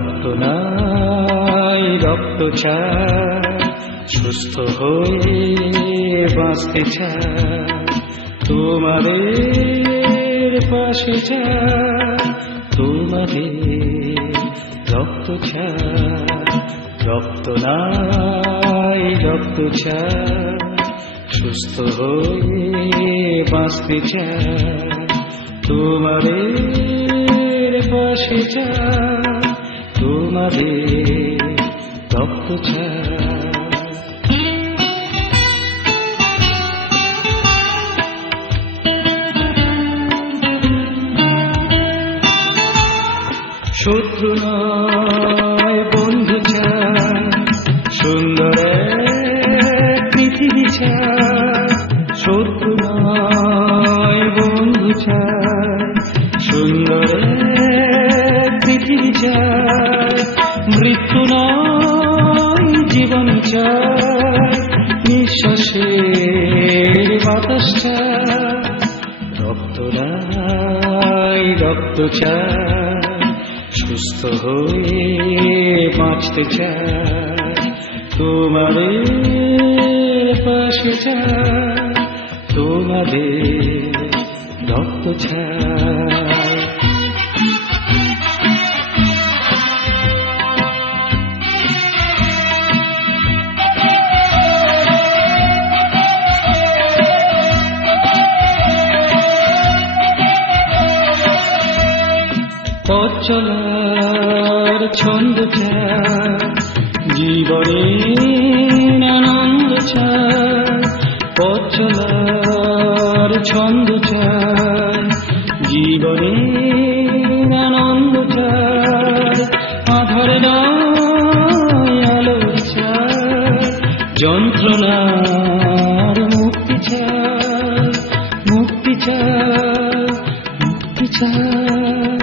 রক্ত নাই রক্ত চাই, সুস্থ হয়ে বাঁচতে চাই, তোমাদের পাশে চাই, তোমাদের রক্ত চাই। রক্ত নাই রক্ত চাই, সুস্থ হয়ে বাঁচতে চাই, তোমাদের পাশে চাই, তোমাদের রক্ত চাই। শত্রু নয় বন্ধু চাই, সুন্দর এক পৃথিবী চাই। শত্রু নয় বন্ধু চাই, সুন্দর এক পৃথিবী চাই। মৃত্যু নয় জীবন চাই, নিঃশ্বাসের বাতাস চাই। রক্ত নাই রক্ত চাই, সুস্থ হয়ে বাঁচতে চাই, তোমাদের পাশে চাই, তোমাদের রক্ত চাই। পথ চলার ছন্দ চাই, জীবনের আনন্দ চাই। পথ চলার ছন্দ চাই, জীবনের আনন্দ চাই। আধার নয় আলো চাই, যন্ত্রণার মুক্তি চাই, মুক্তি চাই, মুক্তি চাই।